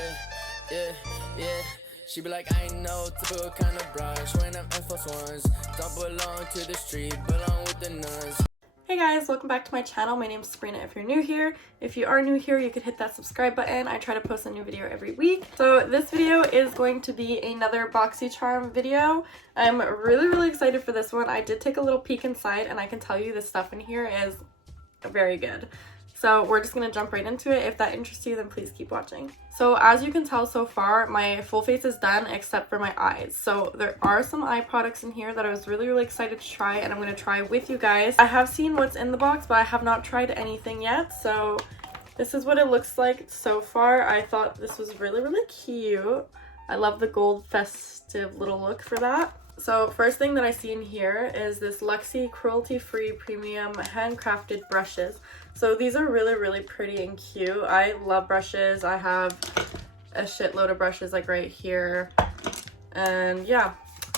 Yeah, yeah, yeah. She be like, I ain't no typical kind of brush. When I'm Air Force Ones, don't belong to the street, belong with the nuns. Hey guys, welcome back to my channel. My name is Sabrina if you're new here. If you are new here, you could hit that subscribe button. I try to post a new video every week. So this video is going to be another Boxycharm video. I'm really excited for this one. I did take a little peek inside and I can tell you the stuff in here is very good. So we're just gonna jump right into it. If that interests you, then please keep watching. So as you can tell so far, my full face is done except for my eyes. So there are some eye products in here that I was really excited to try, and I'm gonna try with you guys. I have seen what's in the box, but I have not tried anything yet. So this is what it looks like so far. I thought this was really cute. I love the gold festive little look for that. So first thing that I see in here is this Luxie cruelty-free premium handcrafted brushes. So these are really pretty and cute. I love brushes. I have a shitload of brushes like right here. And yeah,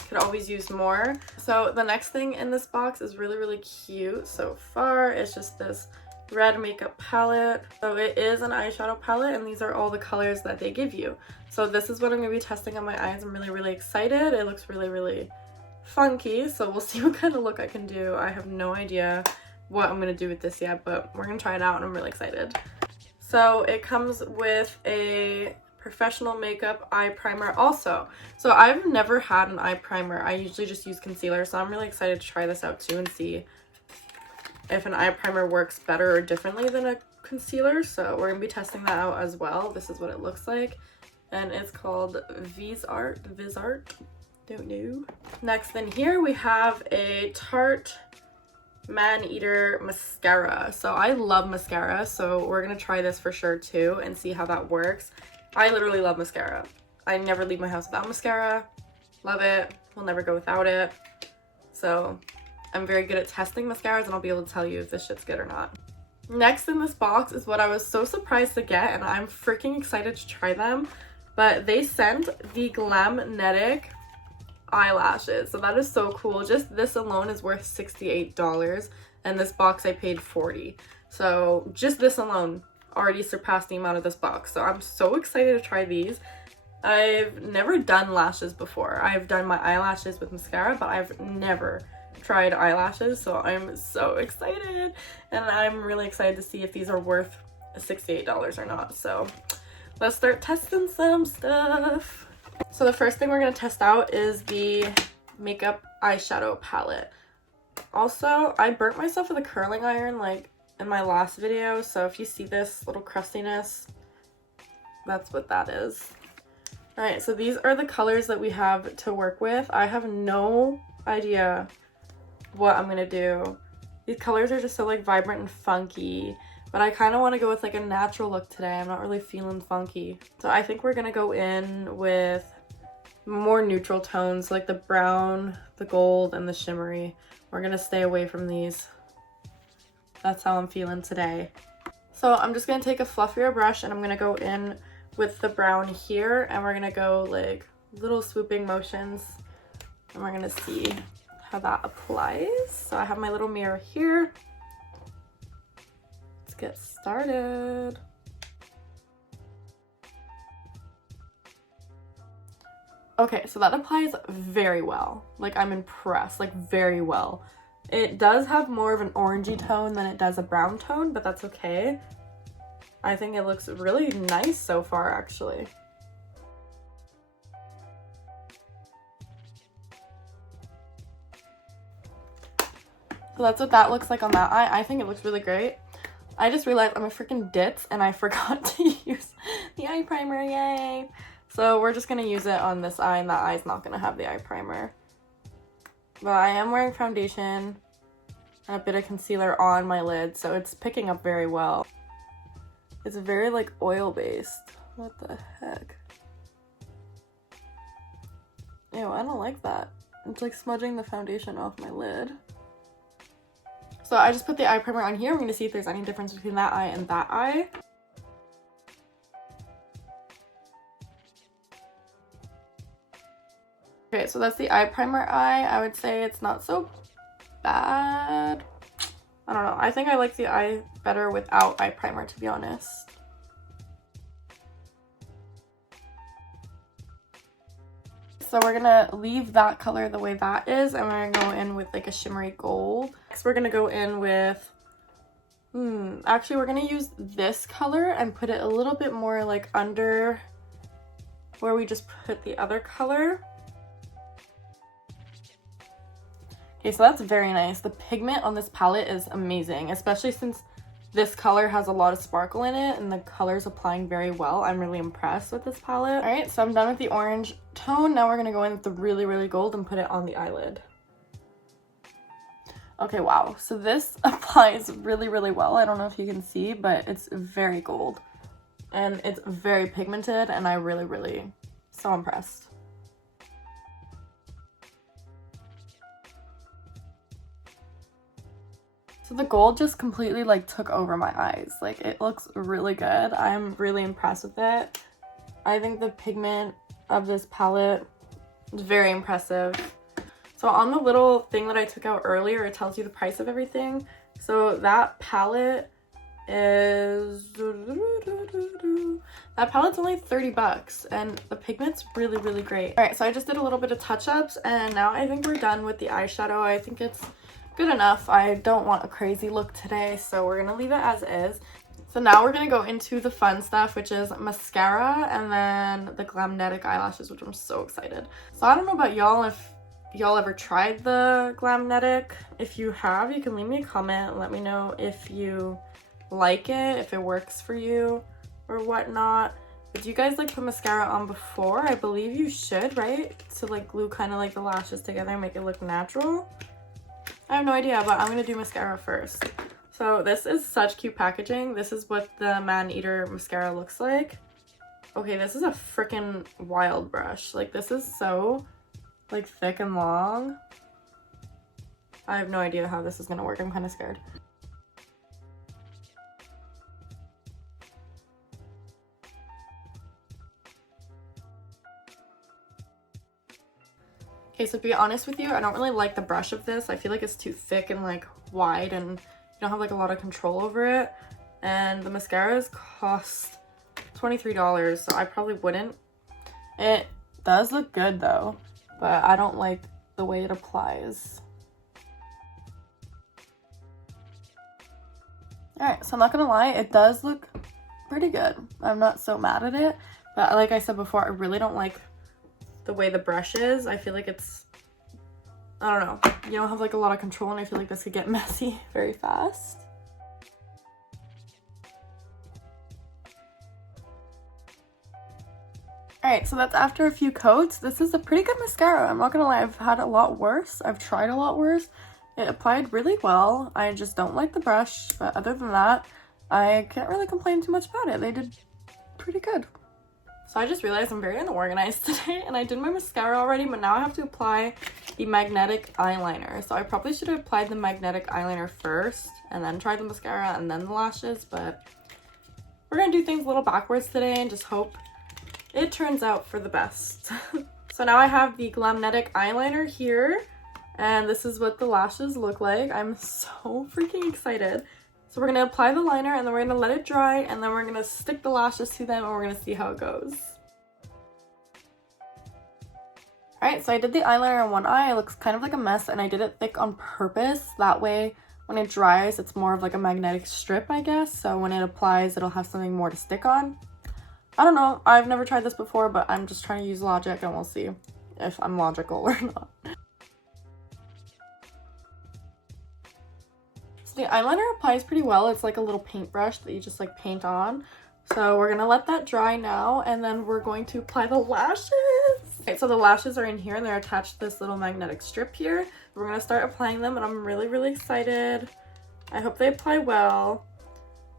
could always use more. So the next thing in this box is really cute so far. It's just this red makeup palette. So it is an eyeshadow palette, and these are all the colors that they give you. So this is what I'm going to be testing on my eyes. I'm really excited. It looks really funky, so we'll see what kind of look I can do. I have no idea what I'm going to do with this yet, but we're going to try it out and I'm really excited. So it comes with a professional makeup eye primer also. So I've never had an eye primer. I usually just use concealer, so I'm really excited to try this out too and see if an eye primer works better or differently than a concealer. So we're gonna be testing that out as well. This is what it looks like, and it's called Vizart. Don't know. Next in here we have a Tarte Man Eater mascara. So I love mascara, so we're gonna try this for sure too and see how that works. I literally love mascara. I never leave my house without mascara. Love it. Will never go without it. So I'm very good at testing mascaras, and I'll be able to tell you if this shit's good or not. Next in this box is what I was so surprised to get, and I'm freaking excited to try them. But they sent the Glamnetic eyelashes. So that is so cool. Just this alone is worth $68, and this box I paid $40. So just this alone already surpassed the amount of this box. So I'm so excited to try these. I've never done lashes before. I've done my eyelashes with mascara, but I've never tried eyelashes, so I'm so excited, and I'm really excited to see if these are worth $68 or not. So let's start testing some stuff. So the first thing we're going to test out is the makeup eyeshadow palette. Also, I burnt myself with a curling iron like in my last video, so if you see this little crustiness, that's what that is. Alright, so these are the colors that we have to work with. I have no idea what I'm gonna do. These colors are just so like vibrant and funky, but I kind of want to go with like a natural look today. I'm not really feeling funky, so I think we're gonna go in with more neutral tones like the brown, the gold, and the shimmery. We're gonna stay away from these. That's how I'm feeling today. So I'm just gonna take a fluffier brush and I'm gonna go in with the brown here, and we're gonna go like little swooping motions, and we're gonna see how that applies. So I have my little mirror here. Let's get started. Okay, so that applies very well. Like, I'm impressed, like very well. It does have more of an orangey tone than it does a brown tone, but that's okay. I think it looks really nice so far, actually. So that's what that looks like on that eye. I think it looks really great. I just realized I'm a freaking ditz and I forgot to use the eye primer, yay! So we're just gonna use it on this eye, and that eye's not gonna have the eye primer. But I am wearing foundation and a bit of concealer on my lid, so it's picking up very well. It's very like oil-based. What the heck? Ew, I don't like that. It's like smudging the foundation off my lid. So I just put the eye primer on here. We're going to see if there's any difference between that eye and that eye. Okay, so that's the eye primer eye. I would say it's not so bad. I don't know. I think I like the eye better without eye primer, to be honest. so we're gonna leave that color the way that is, and we're gonna go in with like a shimmery gold. Next we're gonna go in with actually we're gonna use this color and put it a little bit more like under where we just put the other color. Okay, so that's very nice. The pigment on this palette is amazing, especially since this color has a lot of sparkle in it and the color's applying very well. I'm really impressed with this palette. All right, so I'm done with the orange tone. Now we're gonna go in with the really, really gold and put it on the eyelid. Okay, wow. So this applies really, really well. I don't know if you can see, but it's very gold. And it's very pigmented, and I really, really, so impressed. So the gold just completely like took over my eyes. Like it looks really good. I'm really impressed with it. I think the pigment of this palette is very impressive. So on the little thing that I took out earlier, it tells you the price of everything. So that palette is, that palette's only 30 bucks and the pigment's really, really great. All right, so I just did a little bit of touch-ups and now I think we're done with the eyeshadow. I think it's good enough. I don't want a crazy look today, so we're gonna leave it as is. So now we're gonna go into the fun stuff, which is mascara and then the Glamnetic eyelashes, which I'm so excited. So I don't know about y'all, if y'all ever tried the Glamnetic. If you have, you can leave me a comment and let me know if you like it, if it works for you or whatnot. But do you guys like put mascara on before? I believe you should, right? To like glue kind of like the lashes together and make it look natural. I have no idea, but I'm gonna do mascara first. So this is such cute packaging. This is what the Man Eater mascara looks like. Okay, this is a freaking wild brush. Like this is so like thick and long. I have no idea how this is gonna work. I'm kind of scared. Okay, so to be honest with you, I don't really like the brush of this. I feel like it's too thick and like wide and you don't have like a lot of control over it. And the mascaras cost $23, so I probably wouldn't. It does look good though, but I don't like the way it applies. Alright, so I'm not gonna lie, it does look pretty good. I'm not so mad at it, but like I said before, I really don't like the way the brush is. I feel like it's, I don't know, you don't have like a lot of control and I feel like this could get messy very fast. Alright, so that's after a few coats. This is a pretty good mascara. I'm not gonna lie, I've had a lot worse. I've tried a lot worse. It applied really well. I just don't like the brush, but other than that, I can't really complain too much about it. They did pretty good. So I just realized I'm very unorganized today and I did my mascara already, but now I have to apply the magnetic eyeliner. So I probably should have applied the magnetic eyeliner first and then tried the mascara and then the lashes, but we're gonna do things a little backwards today and just hope it turns out for the best. So now I have the Glamnetic eyeliner here and this is what the lashes look like. I'm so freaking excited. So we're going to apply the liner and then we're going to let it dry and then we're going to stick the lashes to them and we're going to see how it goes. Alright, so I did the eyeliner in one eye. It looks kind of like a mess and I did it thick on purpose. That way when it dries, it's more of like a magnetic strip, I guess. So when it applies, it'll have something more to stick on. I don't know. I've never tried this before, but I'm just trying to use logic and we'll see if I'm logical or not. So the eyeliner applies pretty well. It's like a little paintbrush that you just like paint on. So we're gonna let that dry now and then we're going to apply the lashes. Okay, so the lashes are in here and they're attached to this little magnetic strip here. We're gonna start applying them and I'm really, really excited. I hope they apply well.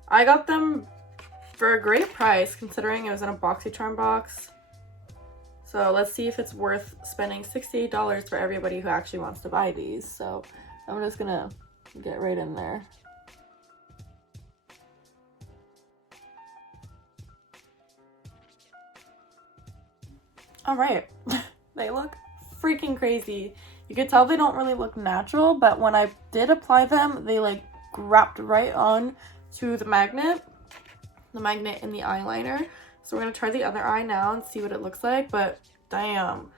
I got them for a great price considering it was in a Boxycharm box. So let's see if it's worth spending $68 for everybody who actually wants to buy these. So I'm just gonna get right in there. All right, they look freaking crazy. You can tell they don't really look natural, but when I did apply them, they like grabbed right on to the magnet in the eyeliner. So we're gonna try the other eye now and see what it looks like, but damn,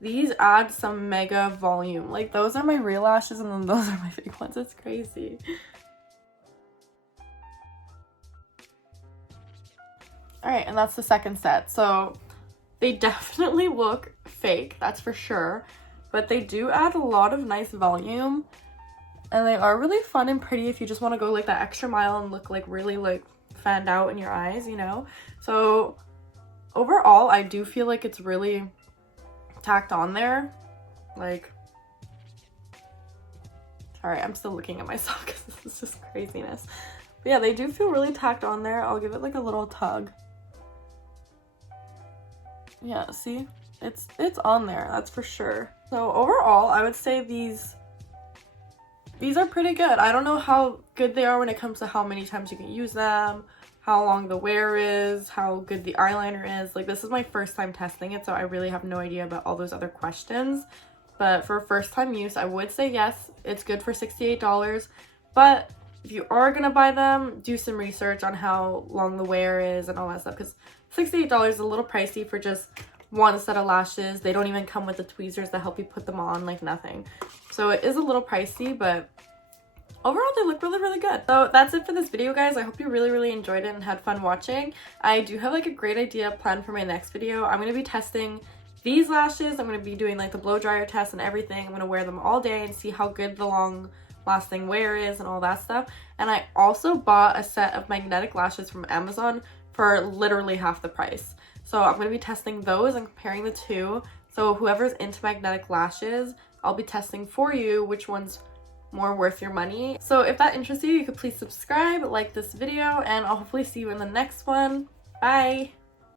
these add some mega volume. Like, those are my real lashes and then those are my fake ones. It's crazy. Alright, and that's the second set. So they definitely look fake, that's for sure. But they do add a lot of nice volume. And they are really fun and pretty if you just want to go like that extra mile and look like really like fanned out in your eyes, you know? So overall, I do feel like it's really tacked on there. Like, sorry, I'm still looking at myself because this is just craziness. But yeah, they do feel really tacked on there. I'll give it like a little tug. Yeah, see? It's on there, that's for sure. So overall, I would say these are pretty good. I don't know how good they are when it comes to how many times you can use them, how long the wear is, how good the eyeliner is. Like, this is my first time testing it, so I really have no idea about all those other questions. But for first time use, I would say yes, it's good for $68. But if you are gonna buy them, do some research on how long the wear is and all that stuff, because $68 is a little pricey for just one set of lashes. They don't even come with the tweezers that help you put them on, like nothing. So it is a little pricey, but overall they look really, really good. So that's it for this video, guys. I hope you really, really enjoyed it and had fun watching. I do have like a great idea planned for my next video. I'm going to be testing these lashes. I'm going to be doing like the blow dryer test and everything. I'm going to wear them all day and see how good the long lasting wear is and all that stuff. And I also bought a set of magnetic lashes from Amazon for literally half the price. So I'm going to be testing those and comparing the two. So whoever's into magnetic lashes, I'll be testing for you which one's more worth your money. So if that interests you, you could please subscribe, like this video, and I'll hopefully see you in the next one. Bye!